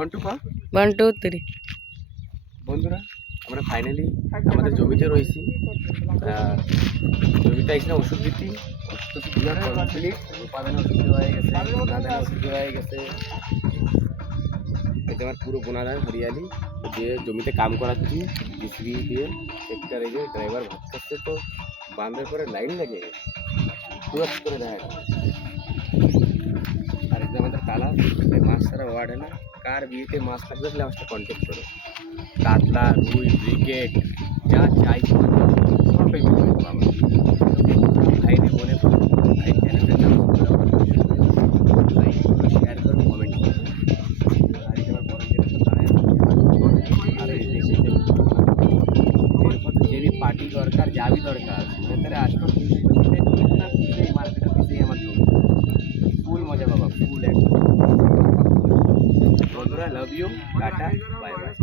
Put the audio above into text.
1 2 1 2 3 বন্ধুরা আমরা ফাইনালি আমাদের জমিতে রয়েছি। জমিতে আইসি না ওষুধ দিচ্ছি, ওষুধ দেওয়ার কমপ্লিট, উপাদানে ওষুধ দেওয়া হয়ে গেছে, বুনাদানে ওষুধ দেওয়া হয়ে গেছে। এতে আমার পুরো বুনাদান হরিয়ালি দিয়ে জমিতে কাম করাচ্ছি জিসিবি দিয়ে। ট্রেক্টর এই যে ড্রাইভার ভাত খাচ্ছে, তো বাঁধের পরে লাইন লেগে গেছে, তুরত করে দেখা গেল। আর একদম আমাদের তালা মাছ ছাড়া ওয়ার্ড है ना, কার বিয়েতে মাছ লাগবে তাহলে আমার সাথে কন্ট্যাক্ট করো। কাতলা, রুই, ব্রিকেট যা চাই সবটাই মিলে বাবা। ভাই বোনে ভাই চ্যানেলের নাম ভাই শেয়ার করো, কমেন্ট করো। আর এই যে আমার বড় যেটা দাঁড়ায় আর এই দেশে যে পার্টি দরকার যা বি দরকার ভেতরে আসলো এই মার্কেটের পিছিয়ে আমার জমি ফুল মজা বাবা, ফুল একদম। বন্ধুরা love you, tata, bye by.